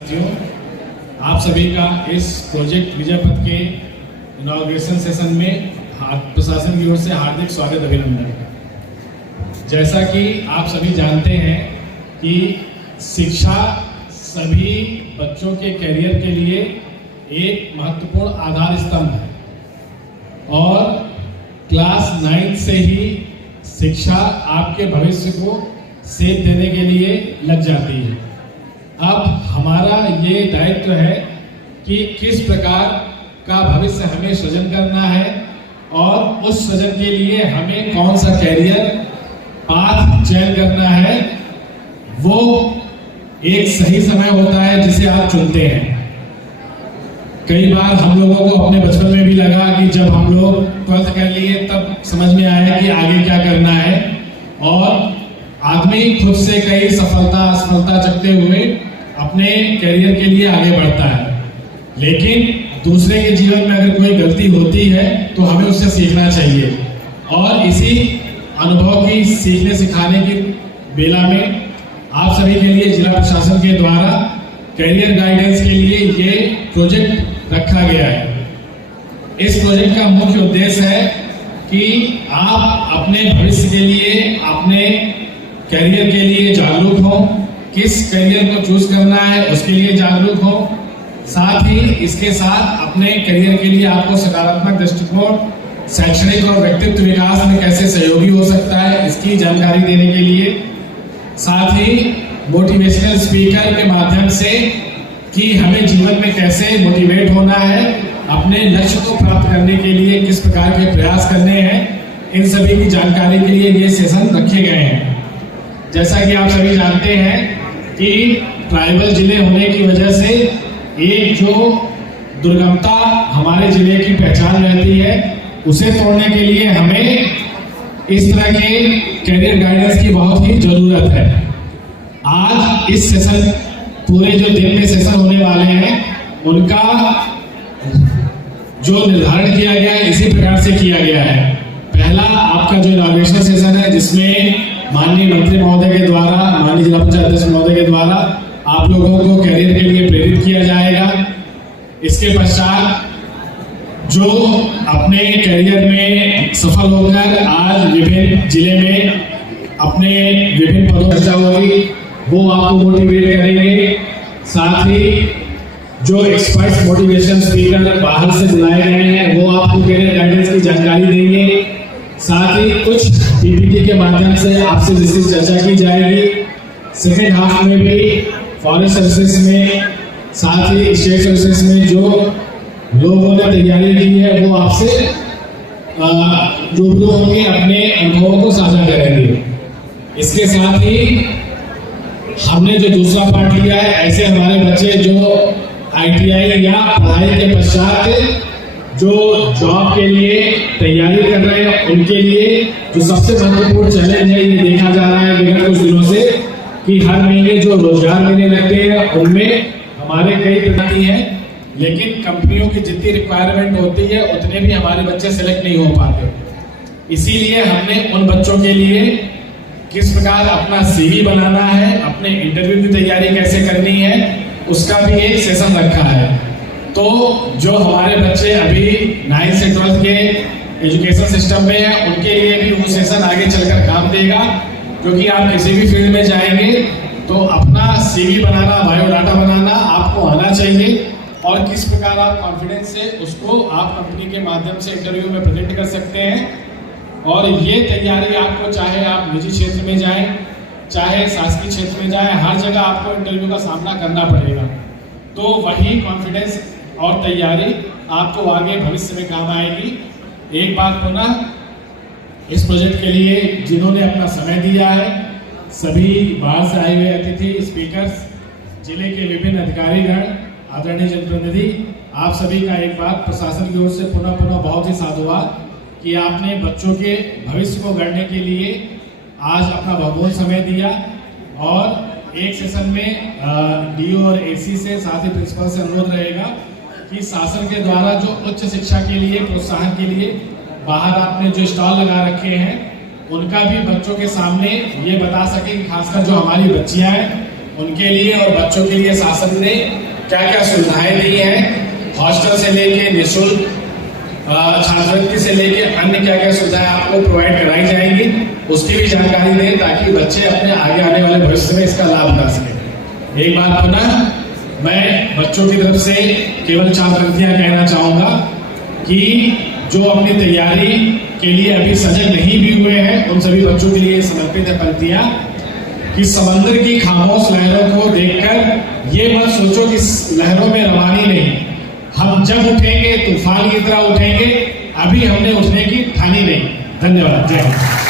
साथियों, आप सभी का इस प्रोजेक्ट विजय पथ के इनॉग्रेशन सेशन में प्रशासन की ओर से हार्दिक स्वागत अभिनंदन। जैसा कि आप सभी जानते हैं कि शिक्षा सभी बच्चों के करियर के लिए एक महत्वपूर्ण आधार स्तंभ है और क्लास 9 से ही शिक्षा आपके भविष्य को सेध देने के लिए लग जाती है। अब हमारा ये दायित्व है कि किस प्रकार का भविष्य हमें सृजन करना है और उस सृजन के लिए हमें कौन सा कैरियर पाथ चयन करना है। वो एक सही समय होता है जिसे आप चुनते हैं। कई बार हम लोगों को अपने बचपन में भी लगा कि जब हम लोग 12th कर लिए तब समझ में आया कि आगे क्या करना है और आदमी खुद से कई सफलता असफलता चखते हुए अपने करियर के लिए आगे बढ़ता है। लेकिन दूसरे के जीवन में अगर कोई गलती होती है तो हमें उससे सीखना चाहिए और इसी अनुभव की सीखने सिखाने की बेला में आप सभी के लिए जिला प्रशासन के द्वारा करियर गाइडेंस के लिए ये प्रोजेक्ट रखा गया है। इस प्रोजेक्ट का मुख्य उद्देश्य है कि आप अपने भविष्य के लिए, अपने करियर के लिए जागरूक हो, किस करियर को चूज करना है उसके लिए जागरूक हो। साथ ही इसके साथ अपने करियर के लिए आपको सकारात्मक दृष्टिकोण, शैक्षणिक और व्यक्तित्व विकास में कैसे सहयोगी हो सकता है इसकी जानकारी देने के लिए, साथ ही मोटिवेशनल स्पीकर के माध्यम से कि हमें जीवन में कैसे मोटिवेट होना है, अपने लक्ष्य को प्राप्त करने के लिए किस प्रकार के प्रयास करने हैं, इन सभी की जानकारी के लिए ये सेशन रखे गए हैं। जैसा कि आप सभी जानते हैं कि ट्राइबल जिले होने की वजह से एक जो दुर्गमता हमारे जिले की पहचान रहती है उसे तोड़ने के लिए हमें इस तरह के करियर गाइडेंस की बहुत ही जरूरत है। आज इस सेशन, पूरे जो दिन में सेशन होने वाले हैं उनका जो निर्धारण किया गया है इसी प्रकार से किया गया है। पहला आपका जो इनॉग्रेशन सेशन है जिसमें माननीय मंत्री महोदय के द्वारा, माननीय जिला पंचायत अध्यक्ष महोदय के द्वारा आप लोगों को करियर के लिए प्रेरित किया जाएगा। इसके पश्चात जो अपने करियर में सफल होकर आज विभिन्न जिले में अपने विभिन्न पदों पर चर्चा होगी वो आपको मोटिवेट करेंगे। साथ ही जो एक्सपर्ट्स मोटिवेशन स्पीकर बाहर से बुलाए गए हैं वो आपको करियर गाइडेंस की जानकारी देंगे। साथ ही कुछ पीपीटी के माध्यम से आपसे विशेष चर्चा की जाएगी। सेकेंड हाफ में भी फॉरेस्ट सर्विसेज में, साथ ही स्टेट सर्विसेज में जो लोगों ने तैयारी की है वो आपसे रूबरू होंगे, अपने अनुभवों को साझा करेंगे। इसके साथ ही हमने जो दूसरा पार्ट लिया है, ऐसे हमारे बच्चे जो ITI या पढ़ाई के पश्चात जो जॉब के लिए तैयारी कर रहे हैं उनके लिए जो सबसे महत्वपूर्ण चैलेंज है ये देखा जा रहा है विगत कुछ दिनों से कि हर महीने जो रोजगार मिलने लगते हैं उनमें हमारे कई प्रगति है, लेकिन कंपनियों की जितनी रिक्वायरमेंट होती है उतने भी हमारे बच्चे सेलेक्ट नहीं हो पाते। इसीलिए हमने उन बच्चों के लिए किस प्रकार अपना CV बनाना है, अपने इंटरव्यू की तैयारी कैसे करनी है उसका भी एक सेशन रखा है। तो जो हमारे बच्चे अभी 9 से 12 के एजुकेशन सिस्टम में है उनके लिए भी वो सेशन आगे चलकर काम देगा, क्योंकि आप किसी भी फील्ड में जाएंगे तो अपना CV बनाना, बायोडाटा बनाना आपको आना चाहिए और किस प्रकार आप कॉन्फिडेंस से उसको आप कंपनी के माध्यम से इंटरव्यू में प्रेजेंट कर सकते हैं। और ये तैयारी आपको, चाहे आप निजी क्षेत्र में जाएं चाहे शासकीय क्षेत्र में जाएं, हर जगह आपको इंटरव्यू का सामना करना पड़ेगा। तो वही कॉन्फिडेंस और तैयारी आपको आगे भविष्य में काम आएगी। एक बात पुनः इस प्रोजेक्ट के लिए जिन्होंने अपना समय दिया है, सभी बाहर से आए हुए अतिथि स्पीकर्स, जिले के विभिन्न अधिकारीगण, आदरणीय जनप्रतिनिधि, आप सभी का एक बार प्रशासन की ओर से पुनः बहुत ही साधुवाद कि आपने बच्चों के भविष्य को गढ़ने के लिए आज अपना बहुमूल्य समय दिया। और एक सेशन में DO और AC से, साथ ही प्रिंसिपल से अनुरोध रहेगा कि शासन के द्वारा जो उच्च शिक्षा के लिए प्रोत्साहन के लिए बाहर आपने जो स्टॉल लगा रखे हैं उनका भी बच्चों के सामने ये बता सके, खासकर जो हमारी बच्चियां हैं उनके लिए और बच्चों के लिए शासन ने क्या क्या सुविधाएं दी हैं, हॉस्टल से लेके निःशुल्क छात्रवृत्ति से लेके अन्य क्या क्या सुविधाएं आपको प्रोवाइड कराई जाएंगी, उसकी भी जानकारी दें ताकि बच्चे अपने आगे आने वाले भविष्य में इसका लाभ उठा सकें। एक बार पुनः मैं बच्चों की तरफ से केवल 4 पंक्तियां कहना चाहूंगा कि जो अपनी तैयारी के लिए अभी सजग नहीं भी हुए हैं उन सभी बच्चों के लिए समर्पित है पंक्तियां कि समंदर की खामोश लहरों को देखकर ये मत सोचो कि लहरों में रवानी नहीं, हम जब उठेंगे तूफान की तरह उठेंगे, अभी हमने उठने की ठानी नहीं। धन्यवाद। जय हिंद।